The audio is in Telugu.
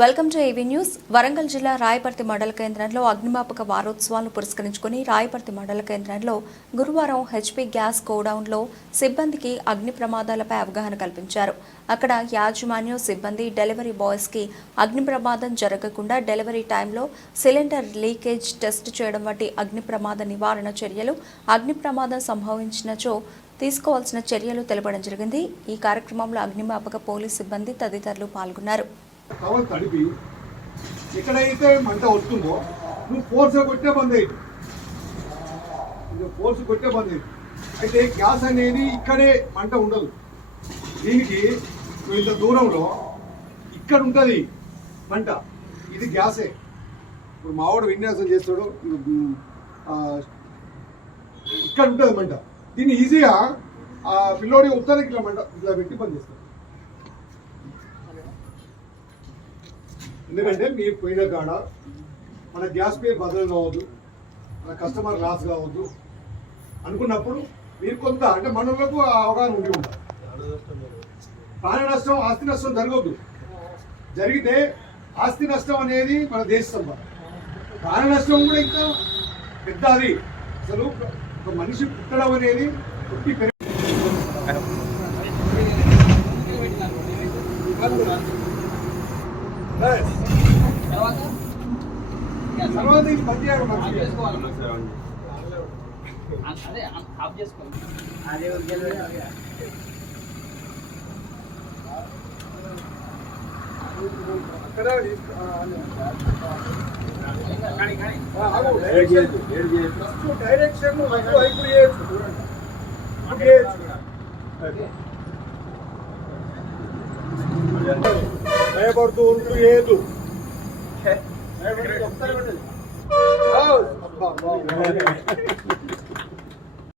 Welcome to AV news. Warangal జిల్లా రాయపర్తి మండల కేంద్రంలో అగ్నిమాపక వారోత్సవాలను పురస్కరించుకుని రాయపర్తి మండల కేంద్రంలో గురువారం హెచ్పీ గ్యాస్ గోడౌన్లో సిబ్బందికి అగ్ని ప్రమాదాలపై అవగాహన కల్పించారు. అక్కడ యాజమాన్యం సిబ్బంది డెలివరీ బాయ్స్కి అగ్ని ప్రమాదం జరగకుండా డెలివరీ టైంలో సిలిండర్ లీకేజ్ టెస్ట్ చేయడం వంటి అగ్ని ప్రమాద నివారణ చర్యలు అగ్ని ప్రమాదం సంభవించినచో తీసుకోవాల్సిన చర్యలు తెలపడం జరిగింది. ఈ కార్యక్రమంలో అగ్నిమాపక పోలీస్ సిబ్బంది తదితరులు పాల్గొన్నారు. కవర్ తడిపి ఎక్కడైతే మంట వస్తుందో నువ్వు ఫోర్స్ కొట్టే బంద్ అయ్యి ఫోర్స్ కొట్టే బంద్ అయ్యి అయితే గ్యాస్ అనేది ఇక్కడే మంట ఉండదు. దీనికి నువ్వు ఇంత దూరంలో ఇక్కడ ఉంటుంది మంట. ఇది గ్యాసే. ఇప్పుడు మావాడు విన్యాసం చేస్తాడు. ఇక్కడ ఉంటుంది మంట. దీన్ని ఈజీగా ఆ పిల్లోడి ఉత్తరానికి ఇట్లా మంట ఇట్లా పెట్టి పనిచేస్తాడు ఎందుకంటే మీరు పోయిన కాడ మన గ్యాస్ పే బదులు కావద్దు మన కస్టమర్ లాస్ కావద్దు అనుకున్నప్పుడు మీరు కొంత అంటే మనలకు ఆ అవగాహన ఉండి ఉండాలి. ప్రాణ నష్టం ఆస్తి నష్టం జరగద్దు. జరిగితే ఆస్తి నష్టం అనేది మన దేశ సంపద ప్రాణ నష్టం కూడా ఇంకా పెద్ద అది అసలు ఒక మనిషి పుట్టడం అనేది పుట్టి పెరిగి తర్వాత ఇది పని చేయడం మంచిది. అదే ఆఫ్ చేసుకోండి అక్కడ తీసుకో- ఆ, ఆ, ఆగు, డైరెక్షన్. ఫస్ట్ డైరెక్షన్ వైపు వైపు చేయొచ్చు. అటు చేయొచ్చు. భయపడుతూ ఉంటూ ఏదు. భయపడి